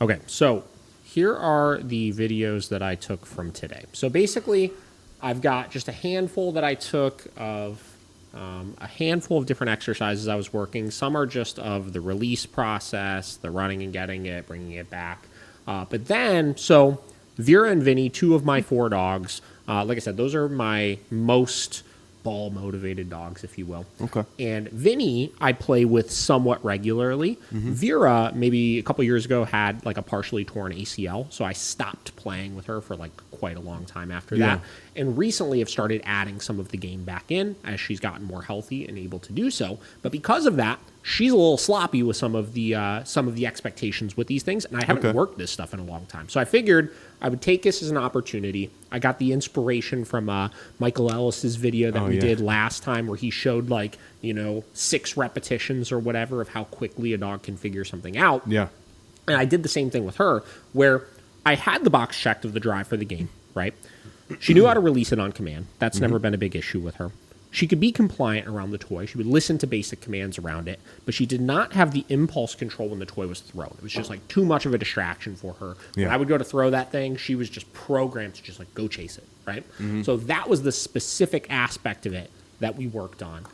Okay, so here are the videos that I took from today. So basically, I've got just a handful that I took of a handful of different exercises I was working. Some are just of the release process, the running and getting it, bringing it back. But then, so Vera and Vinny, 2 of my 4 dogs, like I said, those are my most ball-motivated dogs, if you will. Okay. And Vinny, I play with somewhat regularly. Vera, maybe a couple years ago, had like a partially torn ACL, so I stopped playing with her for like quite a long time after that. And recently, I've started adding some of the game back in as she's gotten more healthy and able to do so. But because of that, she's a little sloppy with some of the expectations with these things, and I haven't worked this stuff in a long time. So I figured I would take this as an opportunity. I got the inspiration from Michael Ellis's video that we did last time, where he showed 6 repetitions or whatever of how quickly a dog can figure something out. Yeah. And I did the same thing with her, where I had the box checked of the drive for the game, right? She knew how to release it on command. That's never been a big issue with her. She could be compliant around the toy. She would listen to basic commands around it, but she did not have the impulse control when the toy was thrown. It was just like too much of a distraction for her. When I would go to throw that thing, she was just programmed to just like go chase it, right? So that was the specific aspect of it that we worked on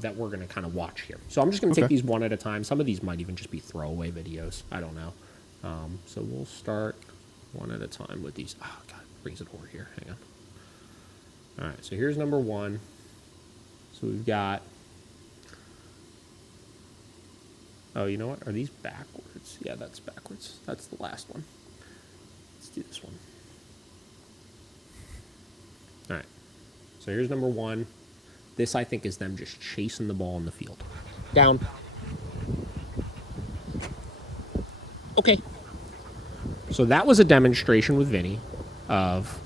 that we're going to kind of watch here. So I'm just going to take these one at a time. Some of these might even just be throwaway videos. I don't know. So we'll start one at a time with these. Oh, God, it brings it over here. Hang on. All right, so here's number 1. So we've got, oh, you know what? Are these backwards? Yeah, that's backwards. That's the last one. Let's do this one. All right. So here's number 1. This, I think, is them just chasing the ball in the field. Down. Okay. So that was a demonstration with Vinny of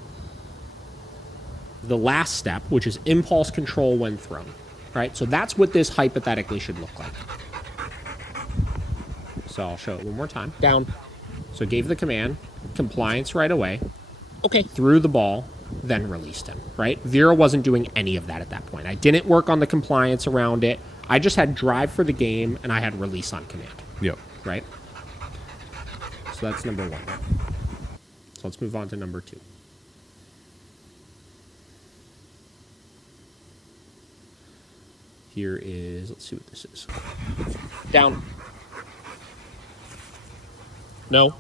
the last step, which is impulse control when thrown, right? So that's what this hypothetically should look like. So I'll show it one more time. Down. So gave the command, compliance right away. Okay. Threw the ball, then released him, right? Vera wasn't doing any of that at that point. I didn't work on the compliance around it. I just had drive for the game, and I had release on command. Yep. Right? So that's number 1. So let's move on to number 2. Here is, let's see what this is. Down. No.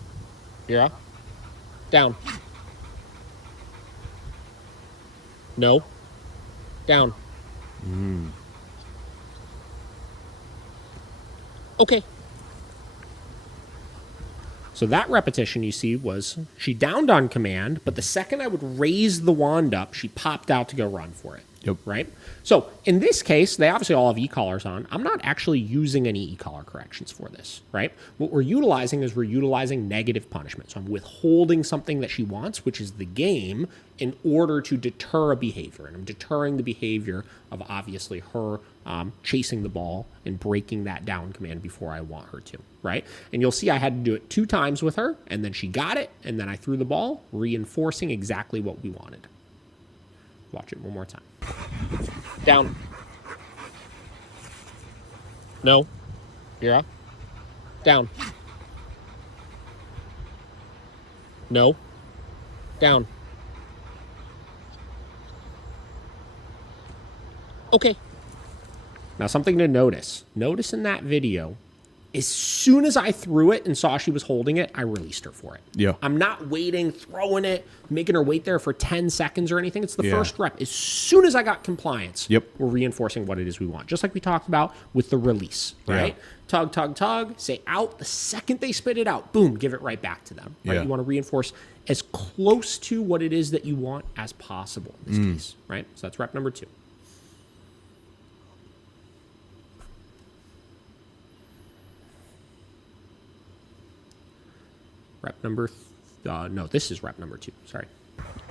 Vera. Down. No. Down. Okay. So that repetition you see was she downed on command, but the second I would raise the wand up, she popped out to go run for it. Yep. Right? So in this case, they obviously all have e-collars on. I'm not actually using any e-collar corrections for this, right? What we're utilizing is we're utilizing negative punishment. So I'm withholding something that she wants, which is the game, in order to deter a behavior. And I'm deterring the behavior of obviously her chasing the ball and breaking that down command before I want her to, right? And you'll see I had to do it 2 times with her, and then she got it, and then I threw the ball, reinforcing exactly what we wanted. Watch it one more time. Down. No. Vera. Down. No. Down. Okay. Now something to notice. Notice in that video, as soon as I threw it and saw she was holding it, I released her for it. Yeah. I'm not waiting, throwing it, making her wait there for 10 seconds or anything. It's the first rep. As soon as I got compliance, we're reinforcing what it is we want. Just like we talked about with the release, right? Yeah. Tug, tug, tug, say out. The second they spit it out, boom, give it right back to them. Right? You want to reinforce as close to what it is that you want as possible in this case, right? So that's rep number 2. Rep number, no, this is rep number 2, sorry.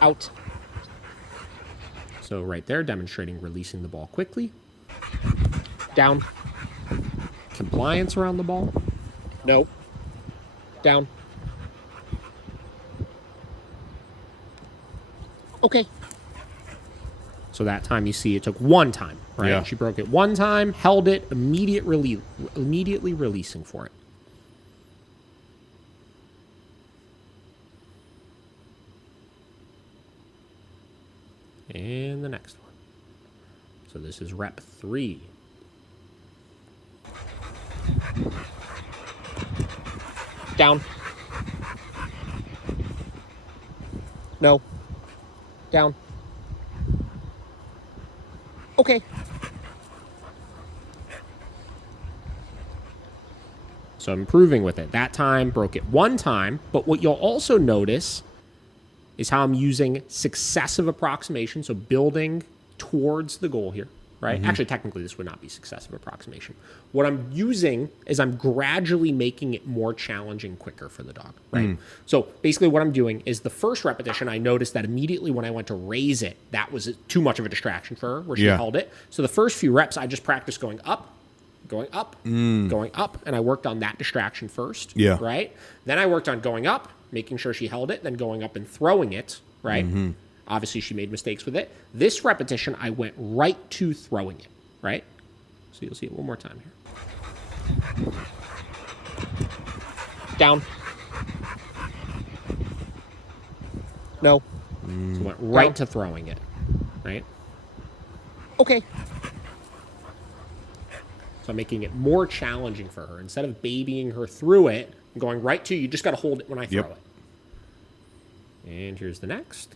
Out. So right there, demonstrating releasing the ball quickly. Down. Compliance around the ball. No. Down. Okay. So that time you see it took 1 time, right? Yeah. She broke it 1 time, held it, immediately releasing for it. And the next one. So this is rep 3. Down. No. Down. Okay. So I'm improving with it. That time, broke it one time. But what you'll also notice is how I'm using successive approximation, so building towards the goal here, right? Actually, technically, this would not be successive approximation. What I'm using is I'm gradually making it more challenging quicker for the dog, right? So basically what I'm doing is the first repetition, I noticed that immediately when I went to raise it, that was too much of a distraction for her where she held it. So the first few reps, I just practiced going up, going up, and I worked on that distraction first, right? Then I worked on going up, making sure she held it, then going up and throwing it, right? Obviously, she made mistakes with it. This repetition, I went right to throwing it, right? So you'll see it one more time here. Down. No. So went right to throwing it, right? Okay. So I'm making it more challenging for her. Instead of babying her through it, I'm going right to, you just got to hold it when I throw it. And here's the next.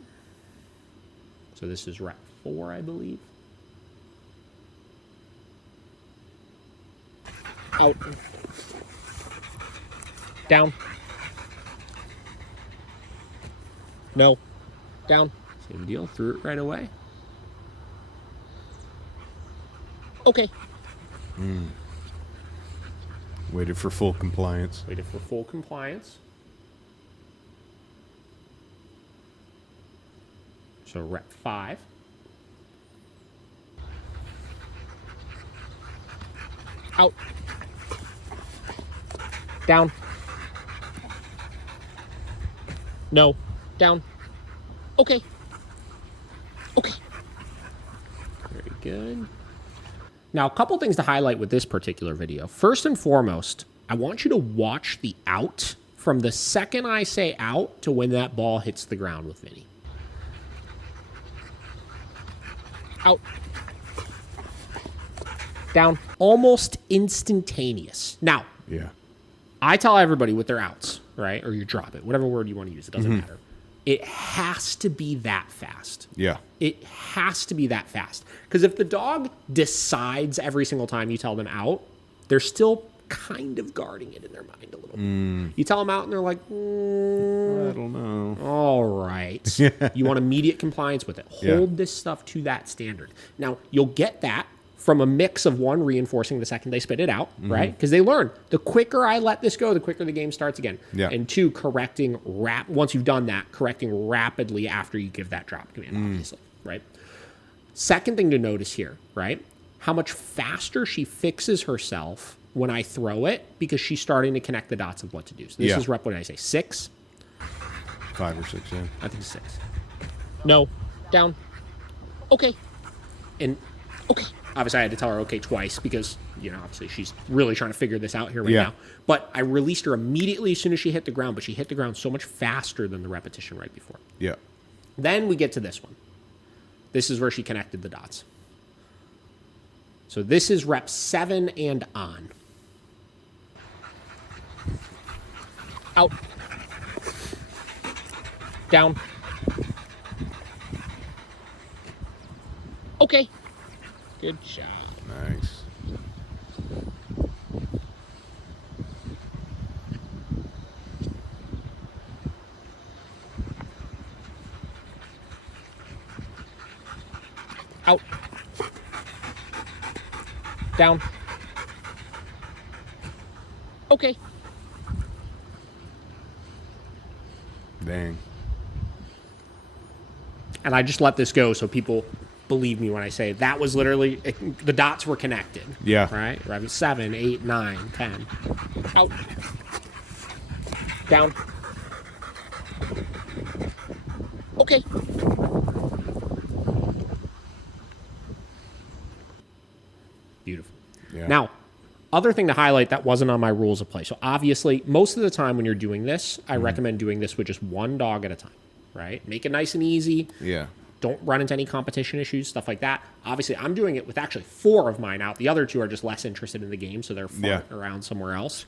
So this is rep 4, I believe. Out. Down. No. Down. Same deal. Threw it right away. Okay. Waited for full compliance. Waited for full compliance. So rep 5. Out. Down. No. Down. Okay. Okay. Very good. Now, a couple things to highlight with this particular video. First and foremost, I want you to watch the out from the second I say out to when that ball hits the ground with Vinny. Out. Down. Almost instantaneous. Now, I tell everybody with their outs, right? Or you drop it, whatever word you want to use, it doesn't matter. It has to be that fast. It has to be that fast. Because if the dog decides every single time you tell them out, they're still kind of guarding it in their mind a little bit. You tell them out and they're like, I don't know. All right. You want immediate compliance with it. Hold this stuff to that standard. Now, you'll get that from a mix of one, reinforcing the second they spit it out, right? Because they learn the quicker I let this go, the quicker the game starts again. And two, correcting once you've done that, correcting rapidly after you give that drop command, obviously, right? Second thing to notice here, right? How much faster she fixes herself when I throw it because she's starting to connect the dots of what to do. So this is rep, what did I say, 6? 5 or 6, yeah. I think 6. No. Down. Okay. And okay. Obviously, I had to tell her okay twice because, you know, obviously she's really trying to figure this out here right now. But I released her immediately as soon as she hit the ground, but she hit the ground so much faster than the repetition right before. Then we get to this one. This is where she connected the dots. So this is rep 7 and on. Out. Down. Okay. Good job. Nice. Out. Down. Okay. Dang. And I just let this go so people believe me when I say that was literally, the dots were connected. Right? We're having 7, 8, 9, 10. Out. Down. Okay. Beautiful. Now, other thing to highlight that wasn't on my rules of play. So obviously, most of the time when you're doing this, I recommend doing this with just one dog at a time, right? Make it nice and easy. don't run into any competition issues, stuff like that. Obviously, I'm doing it with actually 4 of mine out. The other 2 are just less interested in the game, so they're floating around somewhere else.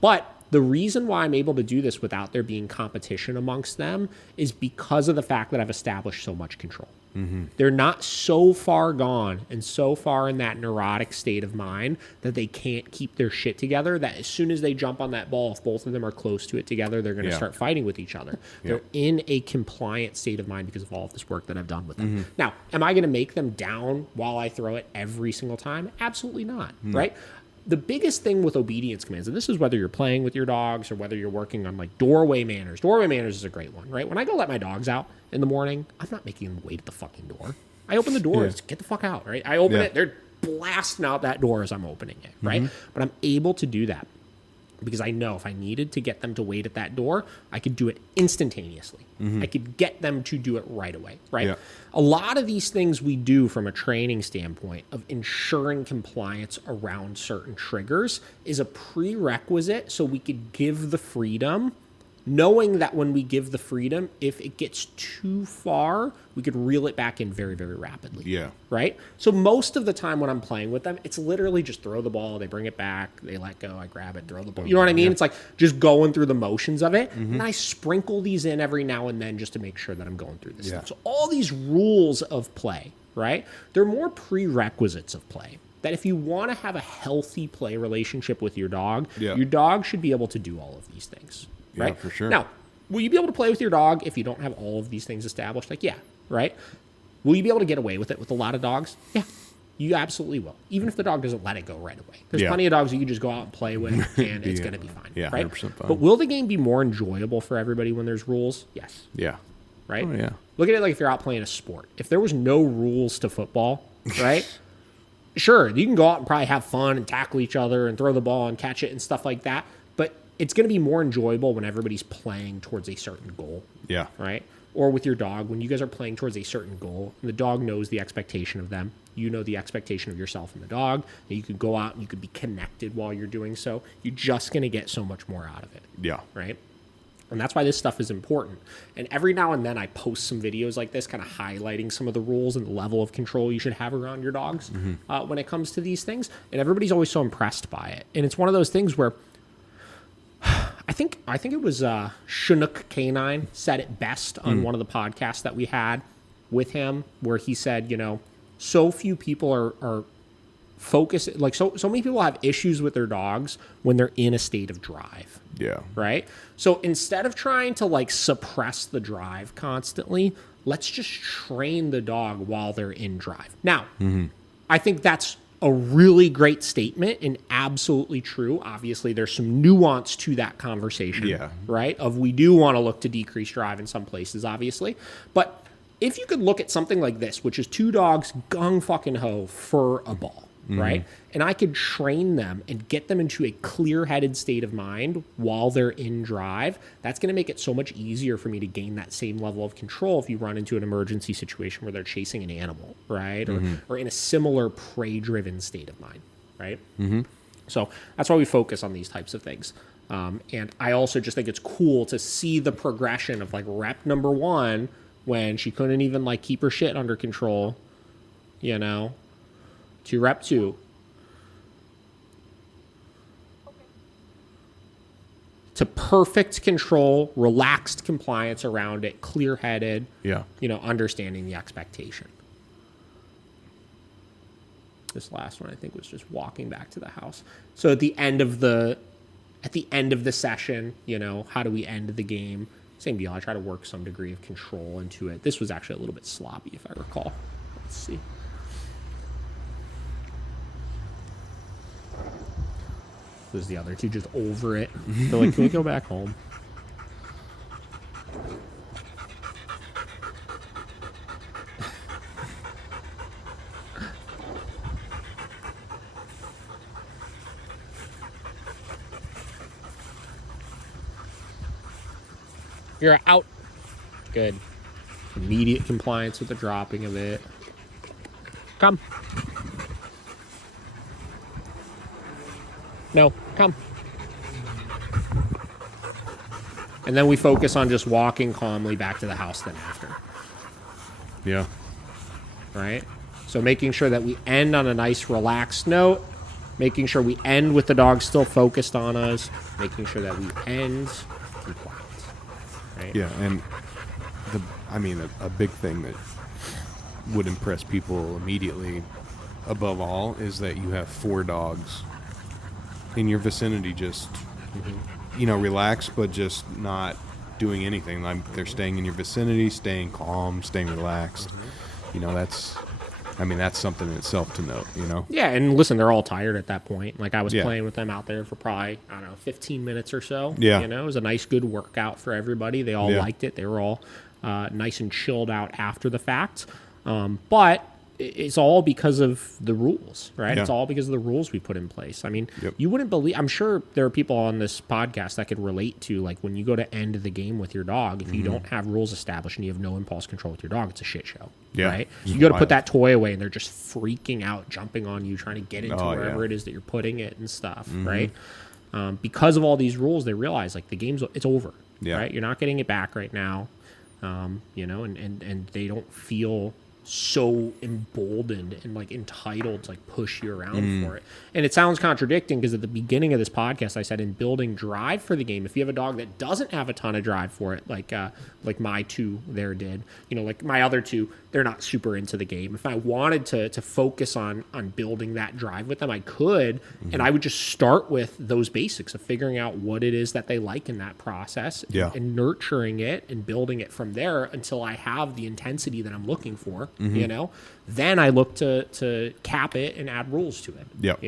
But the reason why I'm able to do this without there being competition amongst them is because of the fact that I've established so much control. They're not so far gone and so far in that neurotic state of mind that they can't keep their shit together, that as soon as they jump on that ball, if both of them are close to it together, they're going to start fighting with each other. They're in a compliant state of mind because of all of this work that I've done with them. Now, am I going to make them down while I throw it every single time? Absolutely not, right? The biggest thing with obedience commands, and this is whether you're playing with your dogs or whether you're working on like doorway manners. Doorway manners is a great one, right? When I go let my dogs out in the morning, I'm not making them wait at the fucking door. I open the door, get the fuck out, right? I open it, they're blasting out that door as I'm opening it, right? But I'm able to do that because I know if I needed to get them to wait at that door, I could do it instantaneously. I could get them to do it right away, right? A lot of these things we do from a training standpoint of ensuring compliance around certain triggers is a prerequisite so we could give the freedom, knowing that when we give the freedom, if it gets too far, we could reel it back in very, very rapidly. Right? So most of the time when I'm playing with them, it's literally just throw the ball, they bring it back, they let go, I grab it, throw the ball. You know what I mean? It's like just going through the motions of it. And I sprinkle these in every now and then just to make sure that I'm going through this stuff. So all these rules of play, right? They're more prerequisites of play. That if you want to have a healthy play relationship with your dog should be able to do all of these things. Right? Yeah, for sure. Now, will you be able to play with your dog if you don't have all of these things established? Like, yeah, right? Will you be able to get away with it with a lot of dogs? Yeah, you absolutely will. Even if the dog doesn't let it go right away. There's plenty of dogs that you can just go out and play with, and it's going to be fine. Yeah, right? 100% fine. But will the game be more enjoyable for everybody when there's rules? Yes. Yeah. Right? Oh, yeah. Look at it like if you're out playing a sport. If there was no rules to football, right? Sure, you can go out and probably have fun and tackle each other and throw the ball and catch it and stuff like that. But it's going to be more enjoyable when everybody's playing towards a certain goal. Yeah. Right? Or with your dog, when you guys are playing towards a certain goal, and the dog knows the expectation of them, you know the expectation of yourself and the dog, and you could go out and you could be connected while you're doing so. You're just going to get so much more out of it. Yeah. Right? And that's why this stuff is important. And every now and then I post some videos like this, kind of highlighting some of the rules and the level of control you should have around your dogs when it comes to these things. And everybody's always so impressed by it. And it's one of those things where I think it was Chinook Canine said it best on one of the podcasts that we had with him, where he said, you know, so few people are focused, like so many people have issues with their dogs when they're in a state of drive. Yeah. Right? So instead of trying to like suppress the drive constantly, let's just train the dog while they're in drive. Now, I think that's a really great statement and absolutely true. Obviously, there's some nuance to that conversation, right? Of we do want to look to decrease drive in some places, obviously. But if you could look at something like this, which is 2 dogs gung fucking ho for a ball, right? And I could train them and get them into a clear-headed state of mind while they're in drive. That's going to make it so much easier for me to gain that same level of control if you run into an emergency situation where they're chasing an animal, right? Or in a similar prey-driven state of mind, right? So that's why we focus on these types of things. And I also just think it's cool to see the progression of like rep number 1 when she couldn't even like keep her shit under control, you know, to rep 2. To perfect control, relaxed compliance around it, clear-headed, you know, understanding the expectation. This last one, I think, was just walking back to the house. So at the end of the session, you know, how do we end the game? Same deal. I try to work some degree of control into it. This was actually a little bit sloppy, if I recall. Let's see. There's the other 2 just over it. They're like, can we go back home? You're out. Good. Immediate compliance with the dropping of it. Come. No, come. And then we focus on just walking calmly back to the house then after. Yeah. right? So making sure that we end on a nice relaxed note, making sure we end with the dog still focused on us, making sure that we end compliant, right? Yeah, and a big thing that would impress people immediately, above all, is that you have 4 dogs in your vicinity, just relaxed, but just not doing anything. They're staying in your vicinity, staying calm, staying relaxed. That's something in itself to note. Yeah, and listen, they're all tired at that point. Like, I was Yeah. playing with them out there for probably, 15 minutes or so. Yeah. It was a nice, good workout for everybody. They all liked it. They were all nice and chilled out after the fact. But it's all because of the rules, right? Yeah. It's all because of the rules we put in place. I mean, Yep. you wouldn't believe, I'm sure there are people on this podcast that could relate to, like, when you go to end the game with your dog, if you don't have rules established and you have no impulse control with your dog, it's a shit show, Yeah. right? It's You got to wild. put that toy away and they're just freaking out, jumping on you, trying to get into Oh, wherever yeah. it is that you're putting it and stuff, right? Because of all these rules, they realize, like, the game's, it's over, Yeah. right? You're not getting it back right now, and they don't feel so emboldened and like entitled to like push you around for it. And it sounds contradicting because at the beginning of this podcast I said, in building drive for the game, if you have a dog that doesn't have a ton of drive for it, like my 2 there did, like my other 2, they're not super into the game. If I wanted to focus on building that drive with them, I could, and I would just start with those basics of figuring out what it is that they like in that process, Yeah. and nurturing it and building it from there until I have the intensity that I'm looking for. Then I look to cap it and add rules to it. Yep.